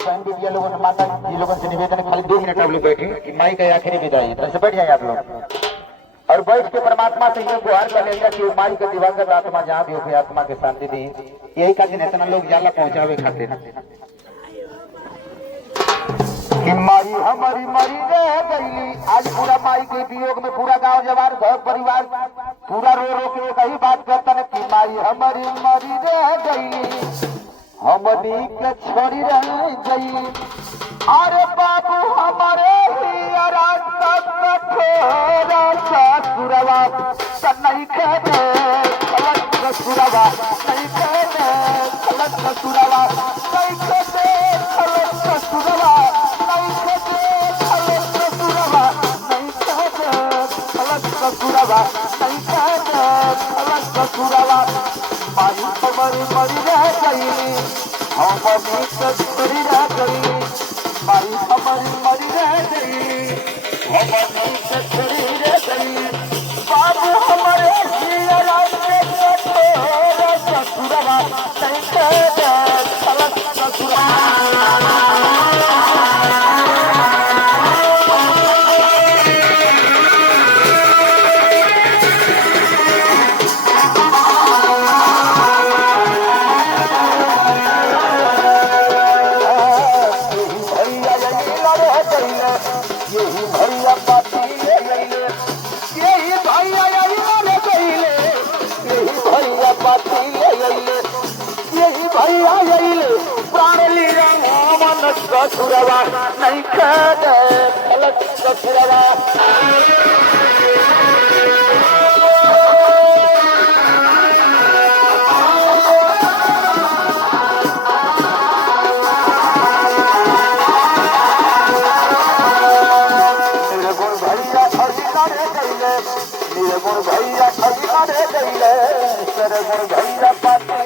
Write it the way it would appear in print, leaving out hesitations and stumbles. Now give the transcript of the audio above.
बहन बेटिया लोगों से माता जी लोगों से निवेदन है, खाली 2 मिनट आप लोग बैठे कि माई का आखिरी विदाई है, बैठ जाए आप लोग और बैठ के परमात्मा से ये गुहार कर लेगा कि माई का दिवंगत आत्मा जहाँ भी हो आत्मा के शांति दी। यही खातिर इतना लोग जाला पहुंचावे खातिर कि माई हमारी मरी रह गई। आज पूरा माई के वियोग में पूरा गांव जवार घर परिवार पूरा रो रो के एक ही बात करता है कि माई हमारी मरी रह गई, हमनी के छोड़ी रह गई। अरे बाबू हमारे ही रास्ता कठोरा ससुरवा नहीं कहते खलक ससुरवा नहीं कहते खलक ससुरवा नहीं कहते खलक ससुरवा नहीं कहते खलक ससुरवा नहीं कहते खलक ससुरवा नहीं कहते खलक ससुरवा। माई हमारी मरी रह गई, हमनी के छोड़ी रह गई। माई हमारी मरी रह गई, हमनी के छोड़ी रह गई। बाबू हमारे ससुरवा नहीं कहते खलक ससुरवा। यही भैया पाती ले गईले, यही भैया ले गईले, यही भैया पाती ले गईले, यही भैया गईले। प्राण लीला मन ससुरवा नहीं कहते खलक ससुरवा। निर्गुण भैया खड़ी करे गईले, तेरे गुण भैया पाती